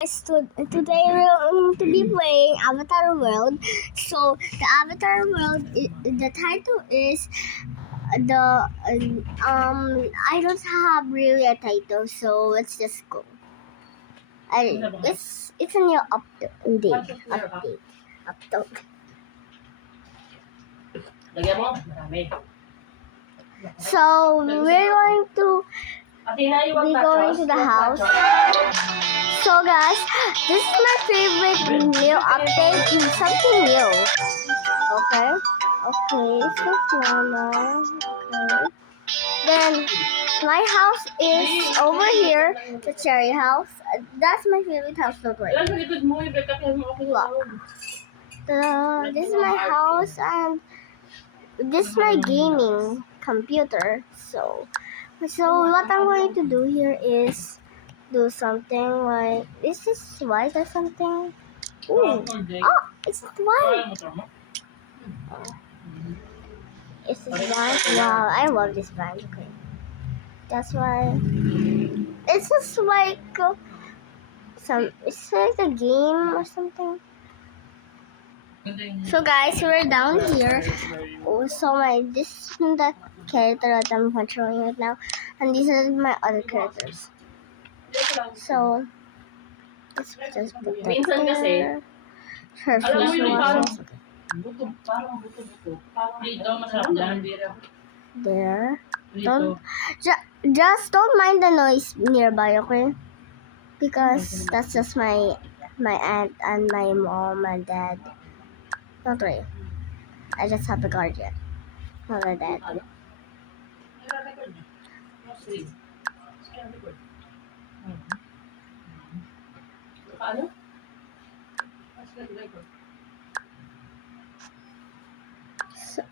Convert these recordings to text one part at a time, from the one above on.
Today we're going to be playing Avatar World. So the Avatar World, the title is the I don't have really a title, so let's just go. It's a new update. So we're going to be going to the house. So guys, this is my favorite new update. Something new. Okay. So normal. Okay. Then my house is over here, the cherry house. That's my favorite house. Don't worry. Look. This is my house and this is my gaming computer. So what I'm going to do here is do something like this is white or something. Ooh. Oh, it's white. It's white. Wow, I love this band. Okay. That's why it's just like it's like a game or something. So guys, we're down here. So this is the character that I'm controlling right now, and these are my other characters. So let's just put that there. Her face washes. There. Just don't mind the noise nearby, okay? Because that's just my aunt and my mom and dad. Don't worry. I just have the guardian, not my dad. So,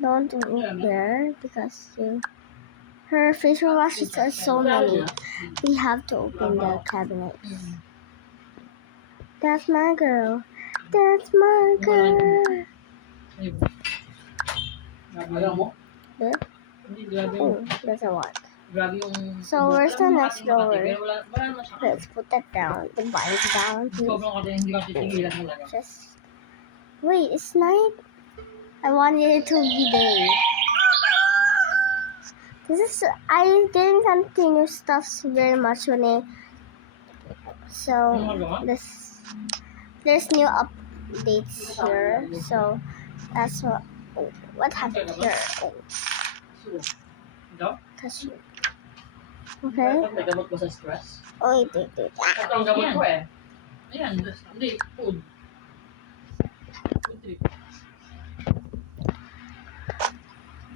don't look there because her facial washes are so many. We have to open the cabinet. That's my girl. That's my girl. Oh, that's a lot. So where's the next drawer? Let's put that down. The bind's down. Just wait, it's night. I wanted it to be day. I didn't continue stuff very much when there's new updates here. So that's what happened here. Touch you. Okay. Nagamot mo sa stress? Wait. Ito ang gamot ko eh. Ayan, hindi, food. Food trip.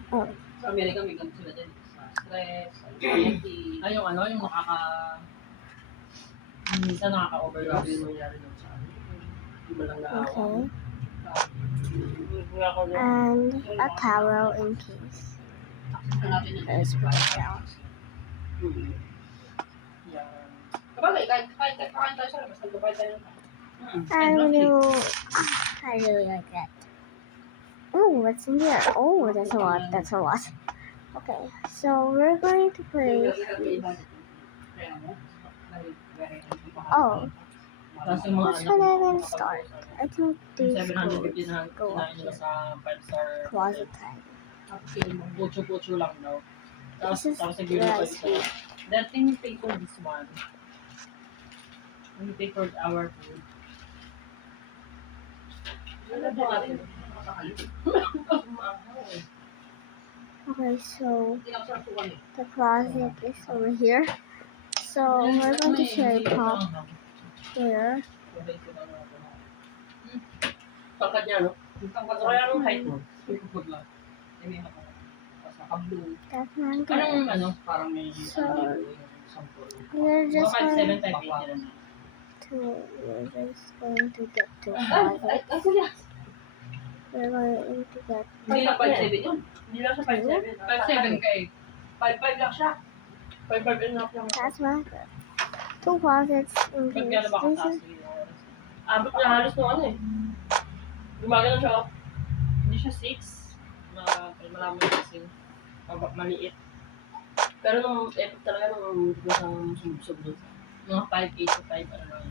Oh. Sa Amerika may gamot sila din. Sa stress, anxiety. Ay, yung minsan nakaka-overdose. Grabe yung nangyari doon sa akin. Hindi mo lang naawa. Okay. And a towel in case. Let's put it down. Kapag kahit tayo sa labas, nagkabay tayo ng I really like that. Oh, what's in here? Oh, that's a lot. Okay, so we're going to play. Oh, which one are we going to start? I think these go up here. Closet time. Pucho lang daw. This is rice. Then can you pay for this one? When you pay for our food. Okay, so the closet is over here. So we're going to cherry pop here. Pangkat niya, no? Kaya anong height mo? That's not good. Anong parang may So we're just going to get to closet. We're going to get. Hindi lang 5'7" yun. Hindi lang siya 5'7". 5'7" ka eh. 5'5" lang siya. 5'5" enough lang. That's not good. Two closets in Pag case. gano'n ba kataas yung oras? Abot na halos no ano eh. Gumagano siya. Hindi siya 6. Malamang kasing. Maliit. Pero nung epic talaga nung sumubsob doon. Mga 5'8" to 5', ano lang.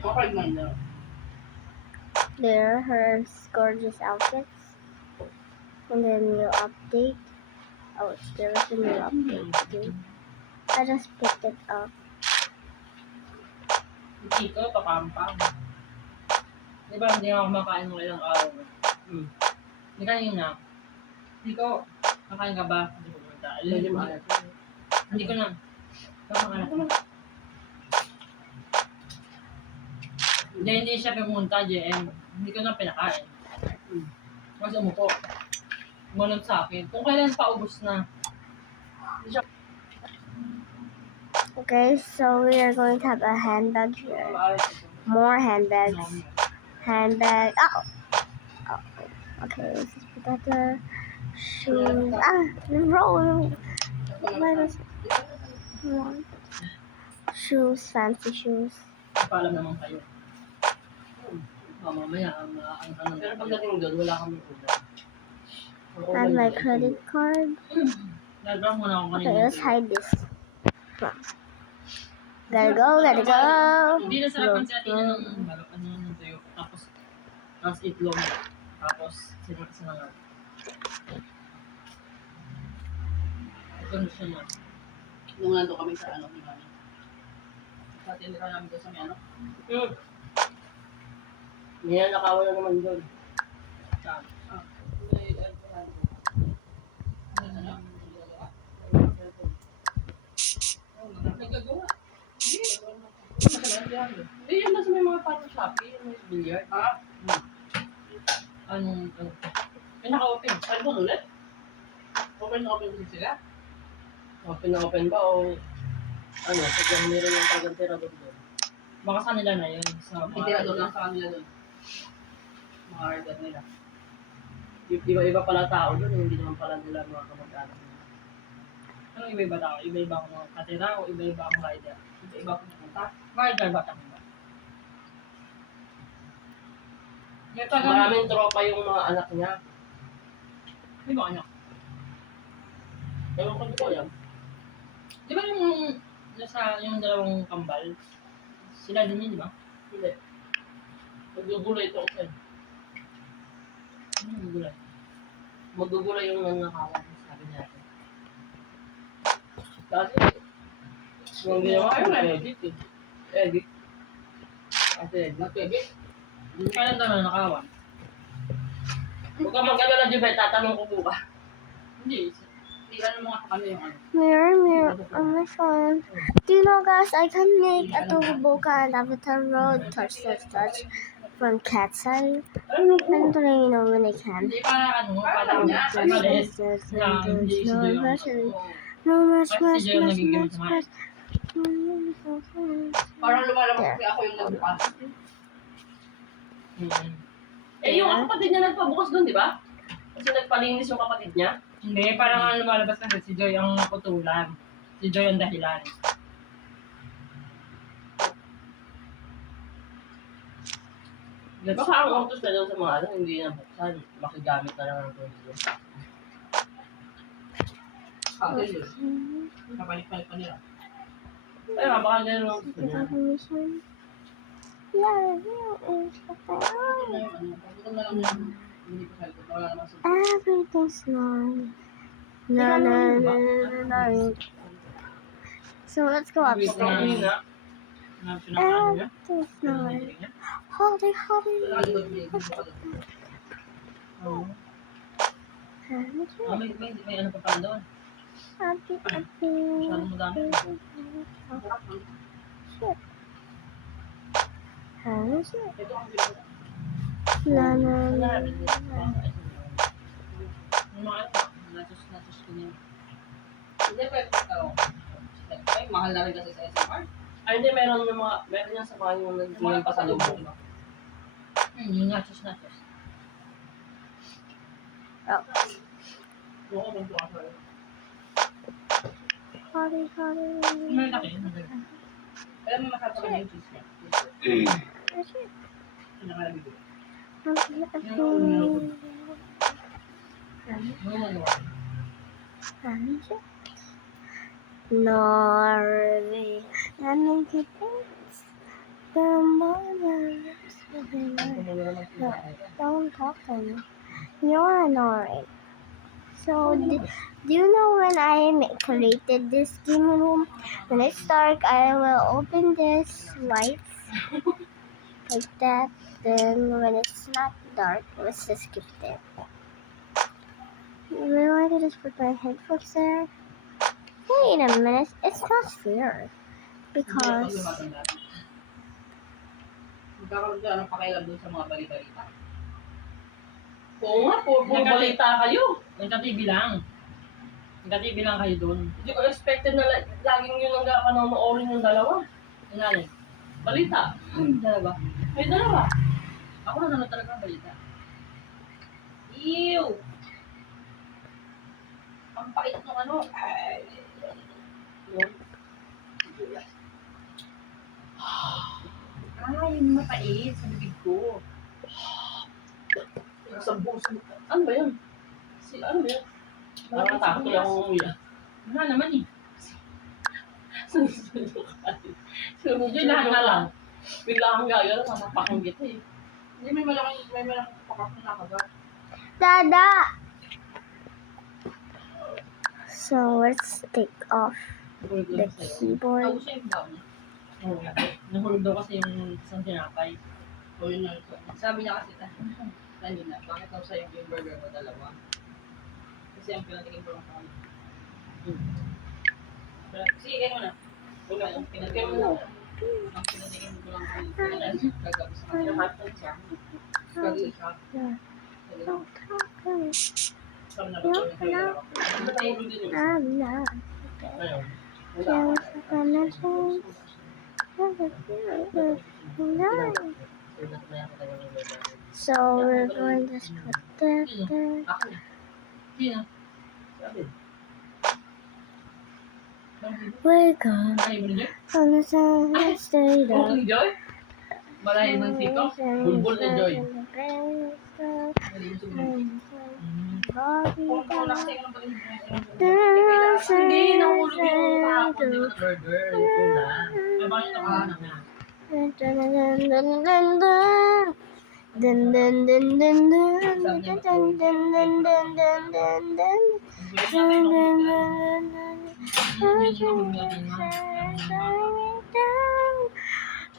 Okay man daw. There are her gorgeous outfits. And then new update. Oh, there was a new update too. I just picked it up. Ikaw, papampam. Di ba hindi ako kumakain ng ilang araw? Hindi kanina. Ikaw, kakain ka ba? Hindi ko kumanta. Hindi ko na. Kakain ko na. Hindi siya pumunta, JM. Hindi ko na pinakain. Kasi umupo. Gumanap sa akin. Kung kailan pa ubos na. Okay, so we are going to have a handbag here. More handbags. Handbag. Oh! Okay, this is potato. Shoes. Roll. Shoes, fancy shoes. Paalam naman kayo. Mamaya, ang pero pagdating doon, wala kami ulam. And my credit card. Nag-drop muna ako kanina. Okay, let's hide this. Gotta go. Hindi na sarapan si Atina ng tuyo. Tapos itlog. Tapos sinangat. Ito na siya na. Nung nandun kami sa ni Mami. Sa tinira namin doon sa may Hindi na nakawala naman doon. Saan? Nagagawa. Hindi yan na sa may mga parang Shopee, may billiard. Anong naka-open? Ano ba ulit? Open na open sila? Open na open ba o sadyang meron yung talagang tirador doon? Baka sa nila na yun. Tirador lang sa kanila doon. Mga order nila. Iba-iba pala tao doon, hindi naman pala nila mga kamag-anak. Anong iba-iba tao? Iba-iba akong mga katira o iba-iba akong rider? Iba-iba akong pumunta? Rider ba kami ba? Maraming tropa yung mga anak niya. Di ba anak? Ewan ko, di ko alam. Di ba yung dalawang kambal? Sila din yun, di ba? Hindi. Magugulay ito kasi. Ano magugulay? Magugulay yung nanakawan, sabi niya. Kasi, yung ginawa ko na edit eh. Edit. Kasi nag-edit. Kailan ka na nakawan? Huwag ka mag-alala, Jubel, tatanong ko buka. Hindi. Tingnan mo nga sa kanya yung Mirror on my phone. Do you know, guys, I can make a Tohuboka and Avatar Road touch from Cat's Eye. I'm letting you know when I can. Hindi pa parang maliit na hindi si Joy parang lumalabas kasi ako yung nagbukas. Yung kapatid niya nagpabukas doon, di ba? Kasi nagpalinis yung kapatid niya. Hindi, parang lumalabas kasi si Joy ang naputulan. Si Joy ang dahilan. Baka ang autos na daw sa mga hindi na buksan. Makigamit na lang ang tuloy. Yun. Kapalik-palik pa nila. Ayun, baka ganyan lang gusto niya. Everything's nice. No. So let's go upstairs. Everything's nice. Holiday. May ano pa pala doon? Masyadong madami. Ito ang pinag- Natos ko niya. Hindi, ay, mahal na rin kasi sa SMR. Ay, hindi, meron yan sa mga yung pasalubong. Yung nachos. Oh. Oo, ganito ka sa Holiday. may laki. Alam mo, masarap naman yung cheese niya. Nakalagay ko. Norway. The moments within Ito us. mo naman No, sinabi. don't talk to me. You're annoying. So, do you know when I created this game room? When it's dark, I will open this lights like that. Then, when it's not dark, let's just skip it. Really, I could just put my headphones there. Wait a minute, it's not fair. Hindi ako pag Because lumatanda. Magkakaroon ka ng pakialam dun sa mga bali-balita. Oo nga, puro balita kayo. Nagka-TV lang. Nagka-TV lang kayo doon. Hindi ko expected na laging yun ang panonoodin yung dalawa. Inalin. Balita. Dalawa. May dalawa. Ako nanonood talaga ng balita. Ew! Ang pait ng ano. Yun. Yung mapait sa bibig ko. Nasa buso. Ano ba yun? Ano ba yun? Parang takot ko yung umuwi. Wala naman eh. Sunod-sunod ka. Medyo lahat na lang. Bigla kang gagawin, mamapakin kita eh. Hindi, may malaking pakak na nakagat. Dada. So let's take off the keyboard. Gusto yung down. Oo. Nahulog daw kasi yung isang tinapay. O yun na. Sabi niya kasi, nandun na, bakit daw sa'yo yung burger mo dalawa? Kasi ang pinatingin ko lang sa kanya. Sige, kayo muna. Wala, ang pinatingin mo lang. Ang pinatingin ko lang sa kanya. Gagawin sa kanya. Hotdog siya. Gagawin siya. Don't talk to me. Sabi na ba ito yung kayo dalawa? Ano tayo din yun? I'm not. Ayun. Just gonna change. So we're going to put that there. Ako na. Sino? Sabi. Wake up Ay, mo ni Joy? on the sun and stay Oh, down. ni Joy? Balay ng siko? Bulbul ni Joy. Kung last time lang pala hindi, nahulog yung kahapon. Di ba na burger? Yung una. Ay, bakit nakahanap na?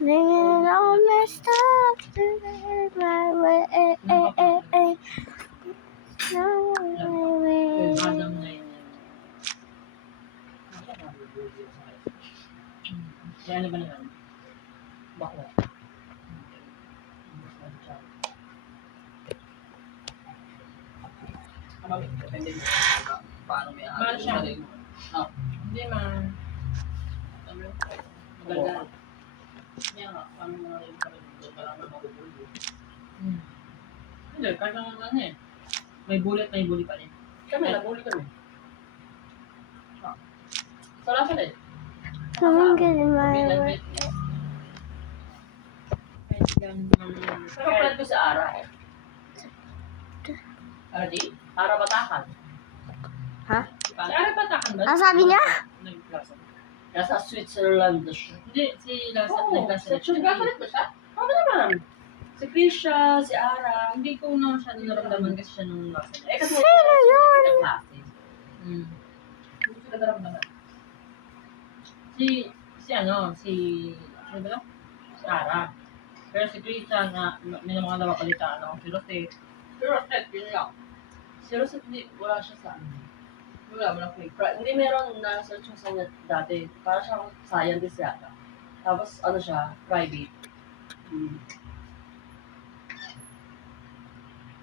Making it all messed up to my way. No way. Adam na yun. Kaya ano ba naman? Bako. Depende mo paano may Mahal siya. Oh. Hindi man. Ano? Maganda. Kaya nga, paano mga yung parang magugulo. Hindi, kahit ang ano eh. May bullet pa rin. Kami, nabuli kami. Sa lasa din. Come and get in my way. Kahit ganun naman. Pero friend ko si Ara eh. Ara di? Ara Batakan. Ha? Si Ara Patakan ba? Ang sabi niya? Nag-klasa. Nasa Switzerland na siya. Hindi, si Lasa Oo, nag-klasa. nagkakalit ba siya? Ano naman? Si Krisha, si Ara. Hindi ko na masyado naramdaman kasi siya nung lasa. Eh kasi Sino yun? klase. Hindi sila naramdaman. Ano ba? Si Ara. Pero si Krita na may mga napapalitaan ako. Si Rosé. Pero Rosette, yun lang. Si Rosette, wala siya sa ano. Wala fake. Hindi meron na-search yung sa niya dati. Para siyang scientist yata. Tapos ano siya, private.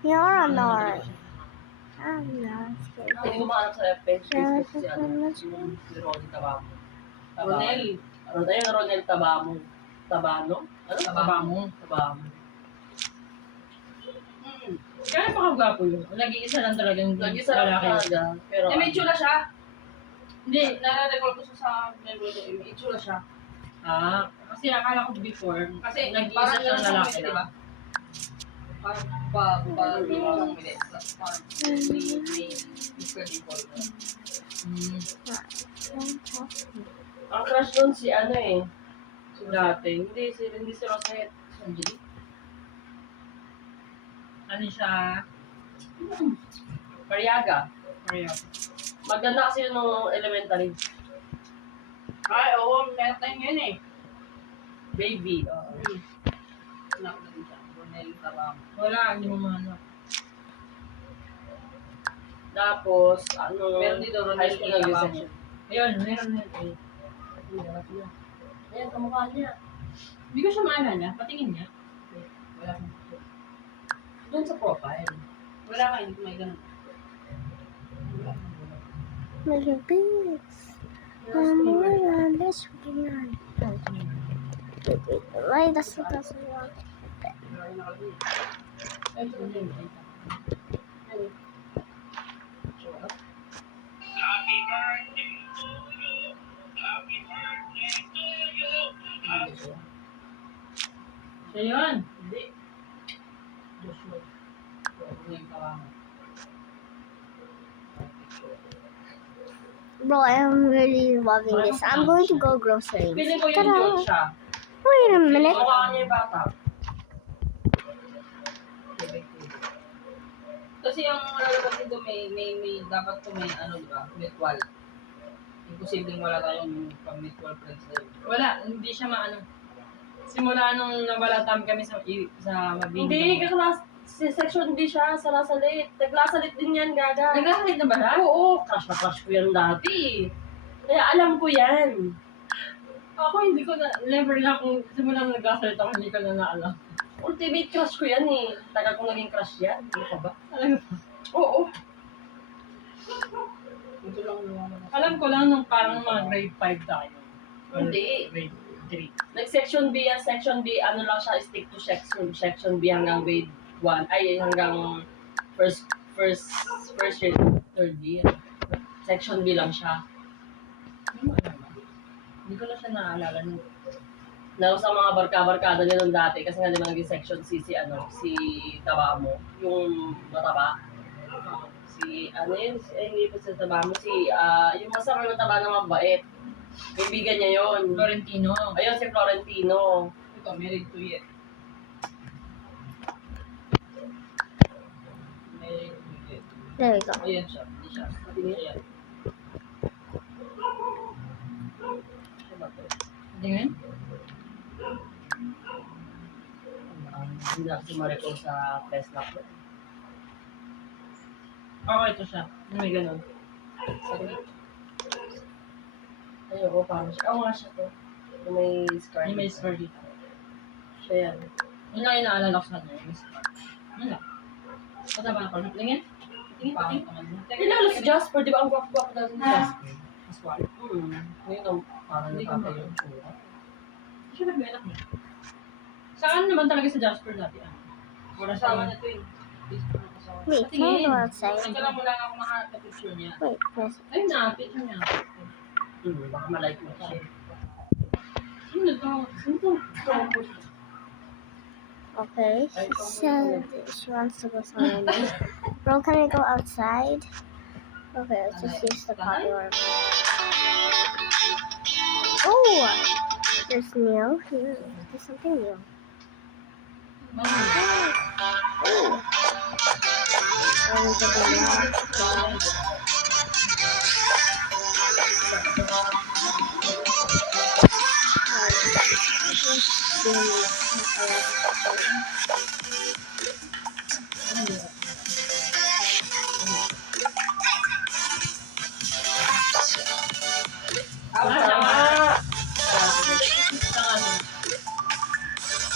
You're annoying. I'm not Hindi scared. ko mahanap sa Facebook si ano, si Ronnie Tabamo. Ronel Tabamo. Tabano? Ano? Tabamo. Kaya pakagwapo yun. Nag-iisa lang talagang Nag-isa lang lalaki. talaga. Pero may itsura siya. Hindi. Nare-recall ko siya sa memory ko. May itsura siya. Kasi akala ko before, Kasi nag-iisa parang siyang ganun sa lalaki movie, na. diba? Parang hindi mo lang bilis. Parang may different recall. Mm. Don't talk to me. ang crush doon si ano eh. Dati, hindi si Rosette. Angeli. Ano siya? Mariaga. Maria. Maganda kasi yun nung elementary. Ay, oo, meron tayong yun eh. Baby. Oo. Anak ko din siya. Brunel Taramo. Wala, hindi mo mahanap. Tapos, Meron dito, Ronel high school Taramo. nag-section. Ayun, meron na yun. Ayan, kamukha niya. Hindi ko siya maalala. Patingin niya. Wala akong photo. Doon sa profile. Wala ka, hindi ko may ganun. Little bits. Let's begin. Why does it doesn't work? Wala yung nakalagay. Ayun, yun, yun. Ayun. Siya yun. Hindi. Joshua. Brunel Taramo. Bro, I'm really loving this. I'm going to go grocery. Feeling ko yung Ta-da! George siya. Wait a minute. Mukha niya yung bata. Kasi yung lalabas dito may dapat to may ano diba, mutual. Imposibleng wala tayong pang-mutual friends na yun. Wala, hindi siya maano. Simula nung nawalatam kami sa Mabini. Hindi, kaklas. Si Section B siya, sa Lasalit. Naglasalit din yan, gaga. Nagkakalit na ba siya? Oo, crush na crush ko yan dati. Kaya alam ko yan. Ako hindi ko na, never na kung simulang nagkakalit ako, hindi ko na naalam. Ultimate crush ko yan eh. Tagal ko naging crush yan. Ano ka ba? Alam, Oo. Ito lang naman. alam ko lang nung parang mga grade 5 tayo. Or Hindi. Grade 3. Nag-section B yan. Section B, ano lang siya, stick to section B hanggang grade 1. Ay, hanggang first year, third year. Section B lang siya. Hindi mo alam ba? Hindi ko na siya naalala nung Lalo sa mga barka-barkada niya nung dati, kasi nga di ba naging section C si Tabamo, yung mataba. Hindi po si Tabamo, yung masama yung mataba na mabait. Kaibigan niya yun. Florentino. Ayun, si Florentino. Ito, married to yet. Married to yet. There we go. Ayan siya, hindi siya. Ayan. Siya ba to? Tingin? Hindi na si Maricol sa Tesla ko. Oo, ito siya. May ganun. Ayoko, parang siya. Oo nga siya to. Yung may scar. Yung may scar dito. Siya yan. Yun lang yung naalala ko sa kanya. Yung scar. Yun lang. Pataba na ko. Tingin? Tingin, Pangit tingin. naman. Kilala si Jasper, di ba? Ang guwapo-guwapo daw si Ha? Jasper. Pascual. Ngayon ang parang Hindi ko nakaka yung tsura. Hindi siya nag-anak niya. Saan naman talaga sa Jasper dati? Wala sama na ito eh. Facebook na kasama. Wait, can I go outside? Nagkaroon mo lang ako makahanap na picture niya. Wait, yes. Ayun na, picture niya. Baka malike mo siya. Sino to? Sino to? Okay, she said she wants to go somewhere new. Bro, can I go outside? Okay, let's just use the popular. Oh! There's new here. There's something new. Oh! Going to the left.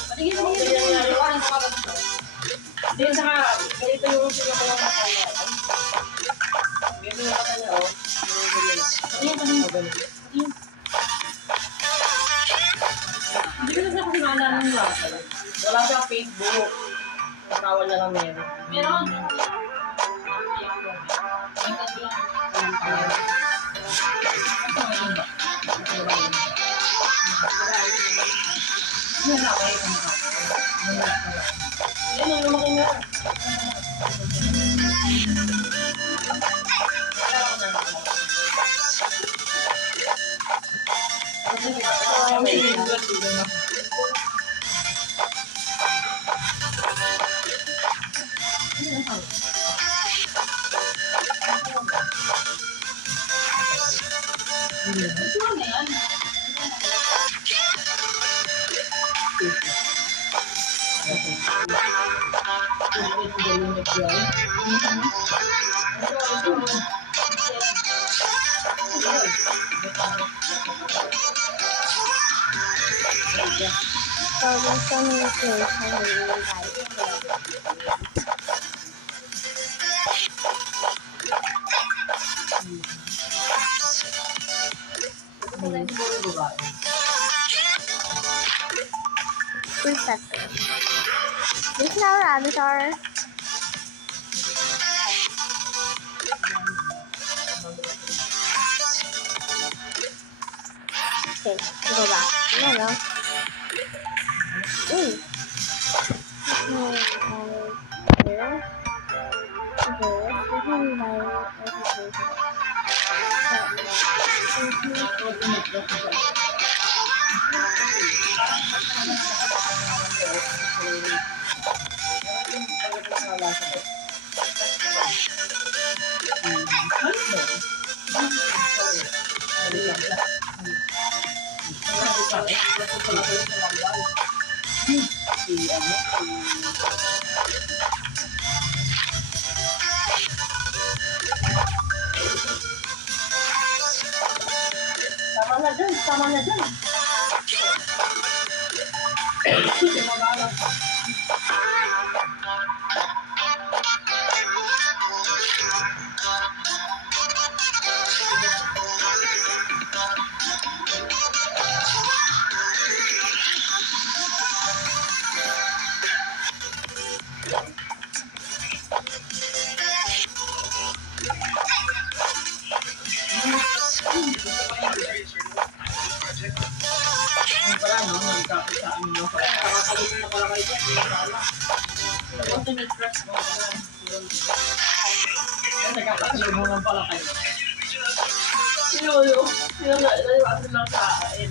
Patingin, Ano patingin. nangyari? Parang kumabas siya. Hindi, saka, ganito yung sila ko ng mata niya. Ganito yung mata niya, oh. Patingin, patingin. Patingin. Hindi ko na siya kasi maalala ng lahat. Wala siyang Facebook. Asawa na lang meron. Meron. Ang tatlo lang. Yan, ang lumaki nga. So I'm Ang sinigwat dito na. Ito na yan. So there's so many things I really like. Where's that thing? This is our avatar. Okay, go back. No. Ooh. Here. Tama na dyan. Ang pala, no? Nagkapit sa amin, no? Nakakalit na pala kayo dyan. Hindi na pala. Ultimate press mo. Nagkakasalubungan pala kayo. Naiwasan lang sa akin.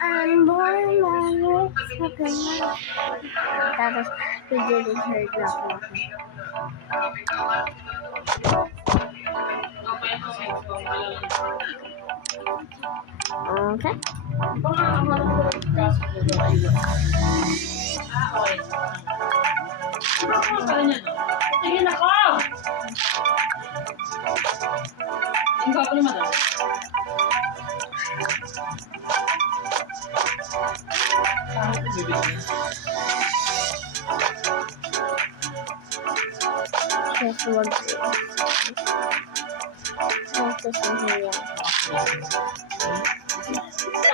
I'm born my legs. Tapos, we didn't heard na Okay. Tingin ako! Ang gwapo ni madam. Yes, wag. Ito sa hiya.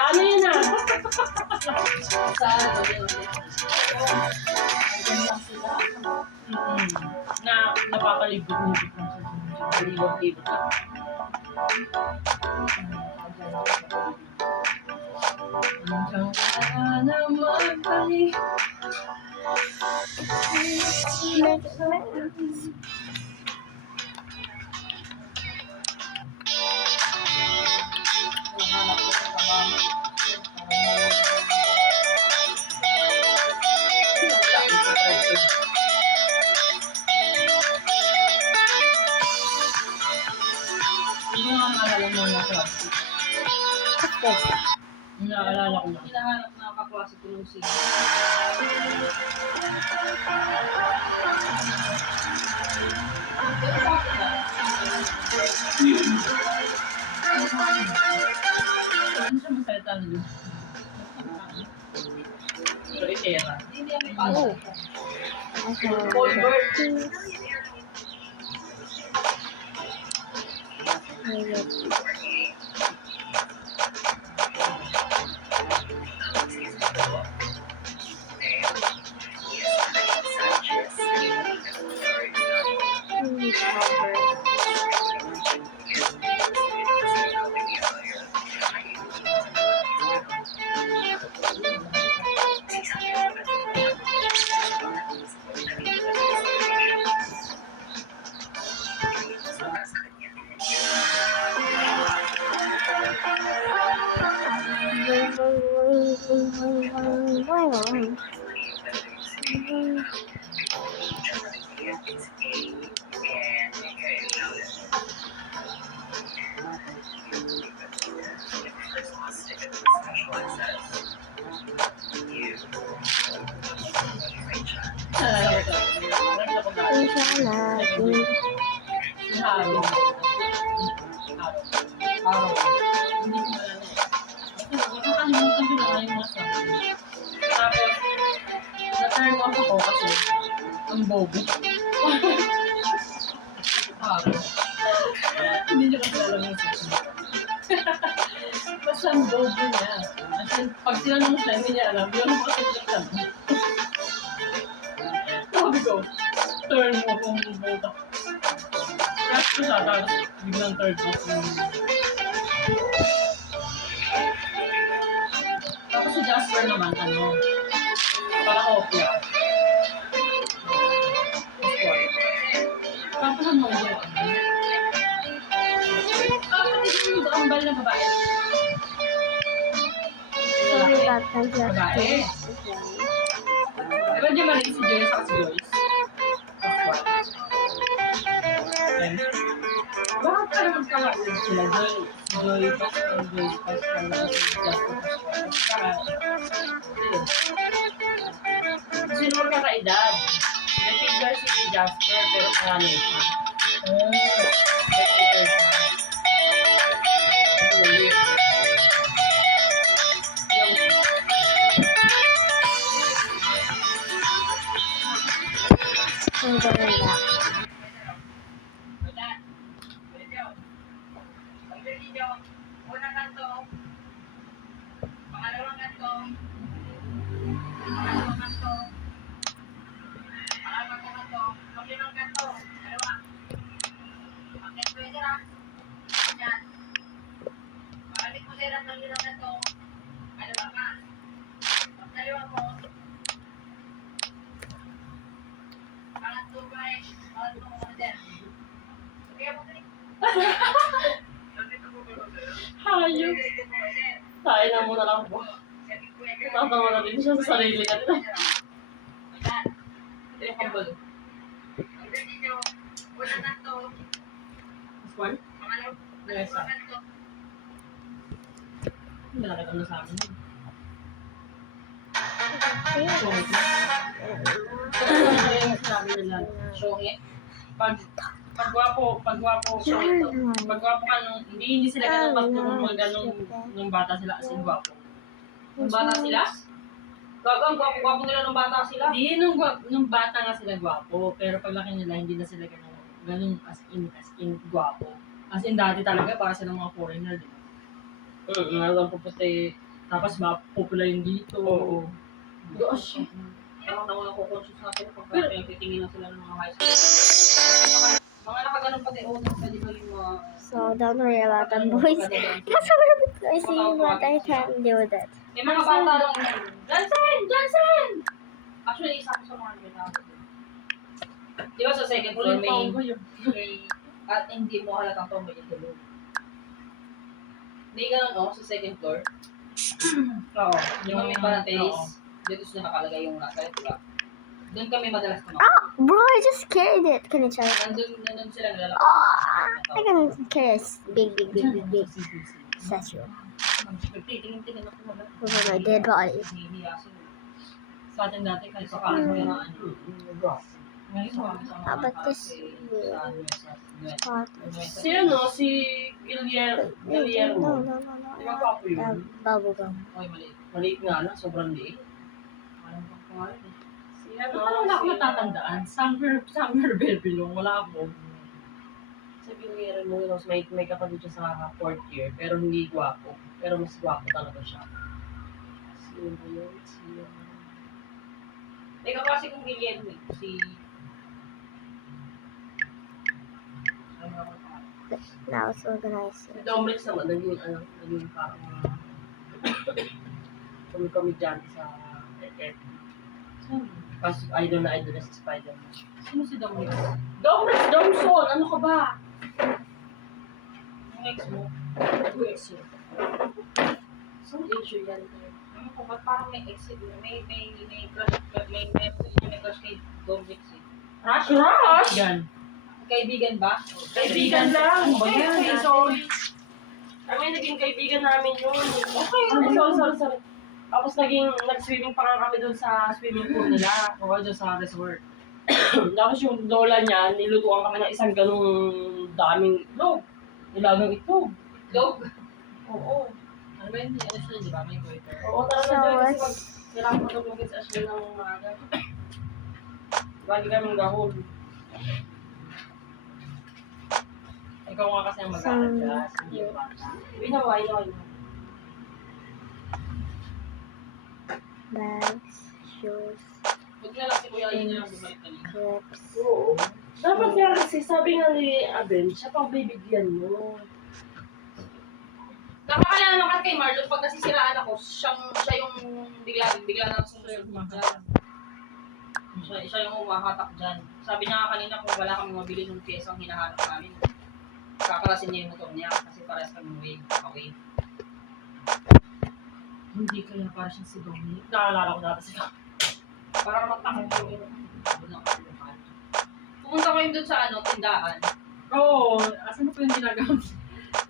Ano yun ah? Saan ba yun? Na napapalibot-libot ng Palibot-libot lang. Hanggang wala na magbalik. Nahanap ko sa mama. hinahanap na kaklase ko nung sino. Pero bakit na? Ano siya masalita nila? Solitera. Hindi niya may paalam. Colbert. Haro. Araw. Hindi ko malala eh. Kasi nakakalimutan ko na nga yung nasa. Tapos, na-turn off ako kasi ang bobo. Araw. Hindi niya kasi alam yung session. Basta ang bobo niya. As in, pag tinanong siya, hindi niya alam. Yun ang kasi nagtanong. Sabi ko, turn mo kung bobo. Crush ko siya, tapos biglang turn off yung... Tapos si Jasper naman, ano, para kopya. Tapos ano yung ano? Kapatid yung ambal na babae. Sorry about that. Babae. Diba di ba rin si Joyce at si Joyce? And, bakit pa naman kalaksin sila? Joy Pascal, Joyce Pascal, si Jasper Pascal. Sino magkakaedad? May figure si Jasper, pero pangalan siya. May figure siya. I'm going back. Unang kanto. Pangalawang kanto. Paglimang kanto. Dalawa. Bakit pwede na? Yan. Bakit mo sirap ng limang kanto? Dalawa ka. Pagdalawa mo. Pangatlo guys. Pangatlo mo order. Okay, mo rin. Hayop. Kain na muna lang po. Tatawa na din siya sa sarili niya. Ito yung kambal. This one? Yes, sir. Malaki na sa amin. Sungit na. Ano yung sinabi nila? Sungit. Pagwapo ka nung, hindi sila ganun pagtulong mga ganun nung bata sila as in gwapo. Nung bata sila? Gago, ang gwapo-gwapo nila nung bata sila. Hindi, nung bata nga sila gwapo, pero paglaki nila, hindi na sila ganun as in gwapo. As in dati talaga, para silang mga foreigner, di ba? Ang puputi, tapos popular yung dito. Oo. Gosh. Ewan na mga kukonsus natin pag titingin na sila ng mga high school. Mga nakaganon pati utak na di ba yung mga... So don't worry about that, boys. That's a little bit noisy, but I can deal with it. May mga bata lang. Johnson! Johnson! Actually, isa ko sa mga ginagawa. Di ba sa second floor may at hindi mo halatang tomboy yung tulog. May ganun sa second floor. Oo. Yung may parantelis. Dito siya nakalagay yung nasa diba? Doon kami madalas naman. Bro, I just carried it. Can you try it? Nandun sila nalalakad. Oh, I can carry a big statue. Nagtitingin-tingin ako wala. Wala na, dead body. Hinihiya sila. Sa atin dati kahit sa kanan kaya na ano. Ngayon marami sa How mga about this? Spot. Si ano, si Guillermo. No. Di ba papo yun? Bubblegum. Okay, maliit. Maliit nga lang, sobrang liit. Parang pangkawalan eh. Si ano, Parang wala ako natatandaan. Summer Belbilong. Wala ako. Si Guillermo, yun, may kapatid siya sa 4th year, pero hindi gwapo. Pero mas gwapo talaga siya. Sino ba yun? May kaklase kong Guillermo eh. Si... Ano nga ba pangalan? Now it's organized. Si Domrix naman, naging parang komedyante sa FF. Tapos idol na si Spider-Man. Sino si Dominic? Domrix, Domson! Ano ka ba? Yung ex mo. Yung ex yun. So, issue yan. Ano ko, ba't parang may ex eh. May crush kay Dominic eh. Crush? Crush? Yan. Kaibigan ba? Kaibigan lang. Ano ba yan? Okay, sorry. Kami naging kaibigan namin yun. Okay, sorry. Tapos nag-swimming pa nga kami doon sa swimming pool nila. O dyan sa resort. Tapos yung lola niya, nilutuan kami ng isang ganung daming itlog. Nilagang itlog. Dog? Oo. Ano ba yun? Ano siya, di ba? May waiter. Oo, tara So, na dyan. Kasi what's- kailangan ko tulungin sa Ashley ng umaga. Lagi kaming gahol. Ikaw nga kasi ang mag-a-adjust. Hindi yung bata. Winawa. Bags, shoes, Huwag na lang si Kuya yun na lang bumalik kanina. clips. Oo. Dapat nga kasi, sabi nga ni Abel, siya pang bibigyan mo. Nakakala naman kasi kay Marlon, pag nasisiraan ako, siya yung bigla na sumusunod dyan. Siya yung umahatak dyan. Sabi niya nga kanina kung wala kami mabili ng pyesang hinahanap namin. Kakalasin niya yung motor niya kasi parehas kami wave. Hindi kaya para siyang si Dominic. Naalala ko dati si Dominic. Para matangin yung pumunta ko yung dun sa tindahan. Oo, asan mo po yung ginagawa?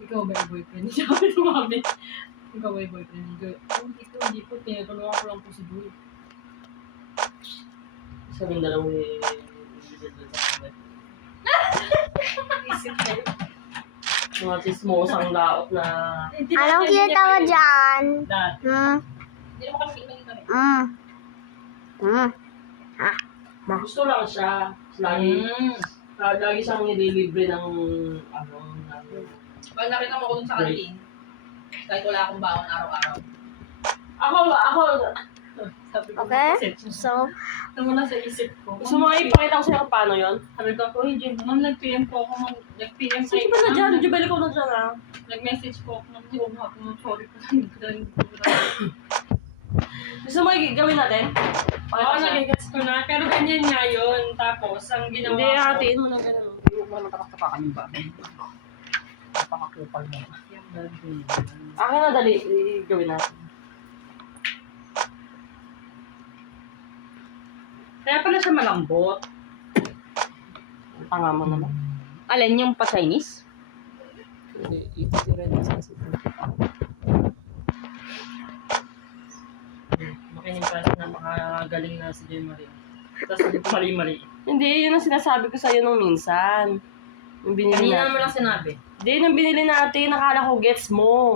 Ikaw ba yung boyfriend? Siya kami tumami. Ikaw ba yung boyfriend? Hindi po. Tinutulungan ko lang po si Joy. Sabi ng dalawang bibigyan doon sa amin. Isip na yun. Mga chismosang laot na... Anong kita mo dyan? Dati. Hindi naman kami kita kami. Gusto lang siya. Lagi siyang nililibre ng Pag nakita mo ko dun sa kantin, kahit wala akong baon araw-araw. Ako, Sabi ko, Okay? So, Tama na sa isip ko. gusto mo ipakita ko sa'yo kung paano yun? Sabi ko, uy, Jen, ma'am, nag-PM po ako. Nag-PM Sige ba na dyan? Jubel ko na dyan ah. Nag-message po ako. Sorry po. Gusto mo gawin natin? Oo, Pakita ko sa'yo. nagigets ko na. Pero ganyan nga yun. Tapos, ang ginawa Hindi, ko. hatiin mo na gano'n. Hindi ko naman tapak-tapakan yung ba? Napakakupal mo. Akin na dali, gawin natin. Kaya pala siya malambot. Ang tanga mo naman. Alin yung pa-Chinese? Hindi, ito-red na sa sito. Makinig pa na makagaling na si Jen Marie. Tapos mali-mali. Hindi, yun ang sinasabi ko sa'yo nung minsan. Yung binili Kanina natin. mo lang sinabi. Hindi, nung binili natin, nakala ko gets mo.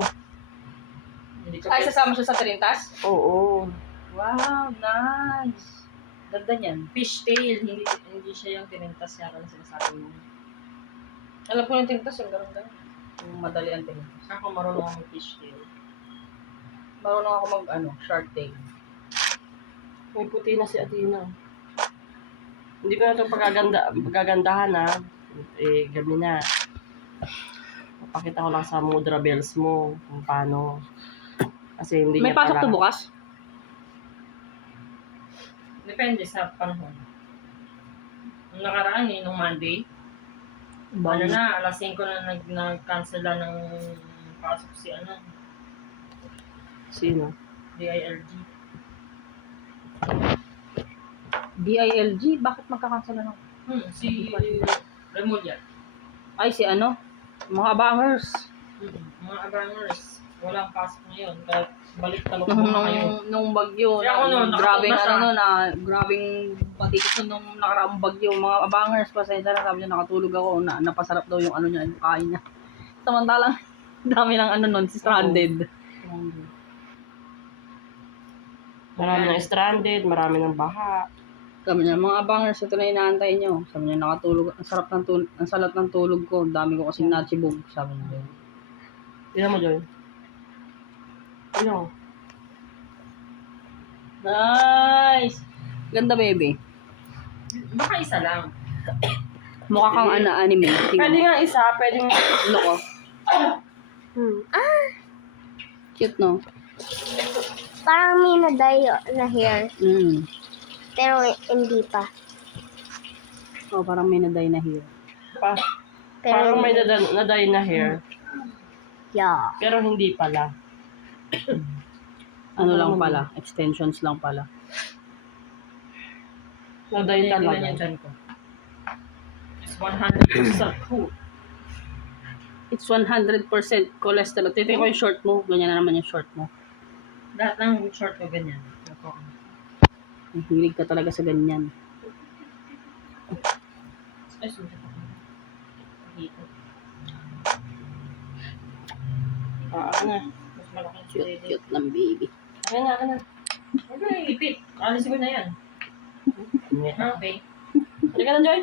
Hindi ko Ay, sasama siya sa Trintas? Oo. Wow, nice. Ganda niyan. fishtail. Hindi siya yung tinintas niya lang sinasabi mo. Alam ko yung Trintas, yung gano'n. Yung madali ang Trintas. Ako marunong akong fishtail. Marunong ako Shark Tank. May puti na si Athena. Hindi ko na ito pagagandahan ha. Eh, gabi na. Papakita ko lang sa mudra bells mo kung paano. Kasi hindi May niya pasok to pala- bukas? Depende sa panahon. Nung nakaraan nung Monday, ano na, alas 5 na nag-cancel na ng pasok si Sino? DILG. DILG? Bakit magkakansala na? Si Remulla. Ay, si Mga abangers. Mga abangers. Walang pasok ngayon. Kahit balik talong na kayo. Nung bagyo, Kaya ako noon, grabing nakatulog na siya. grabing patikot nung nakaraang bagyo, mga abangers, pasensya na, sabi niya nakatulog ako, napasarap daw yung ano niya, yung kain niya. Samantalang, dami ng ano nun, stranded. Marami ng stranded, marami ng baha. Sabi niya, mga abangers, ito na inaantay niyo. Sabi niya, nakatulog, ang salat ng tulog ko, ang dami ko kasing natsibog, sabi niya. Tignan mo, Joy. Tignan mo. Nice! Ganda, baby. Baka isa lang. Mukha kang anime. Pwede nga isa, pwede nga. Ano ko? Ah, Cute, no? parang may naday na hair. Pero hindi pa. Oh, parang may naday na hair. Pero, Parang may naday na hair, yeah. pero hindi pala. Ano lang pala, extensions lang pala. Naday Tingnan talaga. niya dyan ko. It's 100% cool. It's 100% cholesterol. Titignan ko yung short mo. Ganyan na naman yung short mo. Lahat ng short ko ganyan. Hilig ka talaga sa ganyan. Ay, sulit ako. Dito. Ano na. Mas malaki yung Cute, sulit. cute ng baby. Ano na, ano na. Huwag na ipit. Alisin ko na yan. Okay. Halika na, Joy.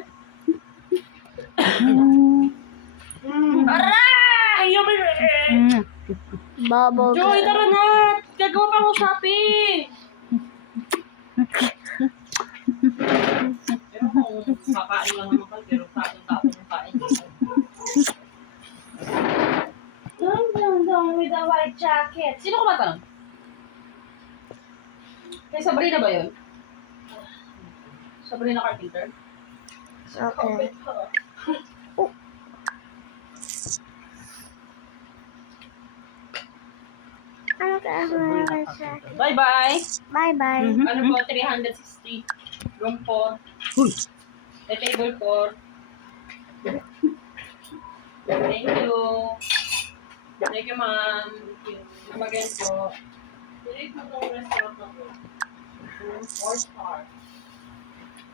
Aray! Yung Bubble Joy, gum. tara na! Gagawa pa akong shopping! Pero kung kakain lang naman kayo, pero tapon yung kain. Dong with a white jacket. Sino ko matanong? Kay Sabrina ba yun? Sabrina Carpenter? Okay. Ano ka siya? Bye-bye! Bye-bye. Ano po, 360. Room 4. Table 4. Thank you. Thank you, ma'am. Again po. Direct mo itong restaurant na po. 4 star.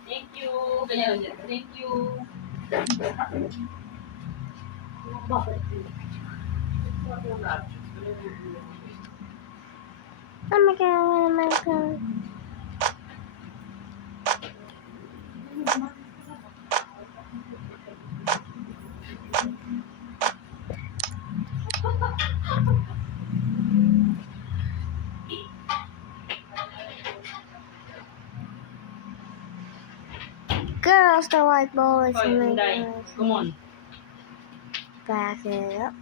Thank you. Ganyan din. Thank you. Oh my god, oh my god. Girls, the white ball is Hoy, Hinday. amazing. Come on. Back it up.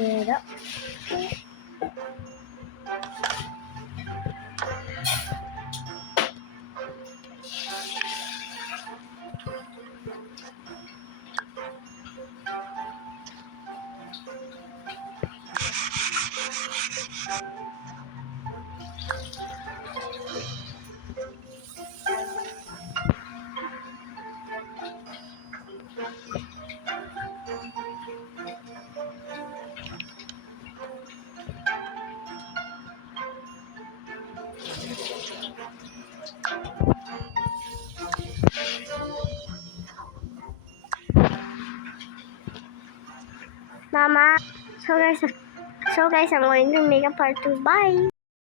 Get up. Mama. So guys, I'm going to make a part 2. Bye.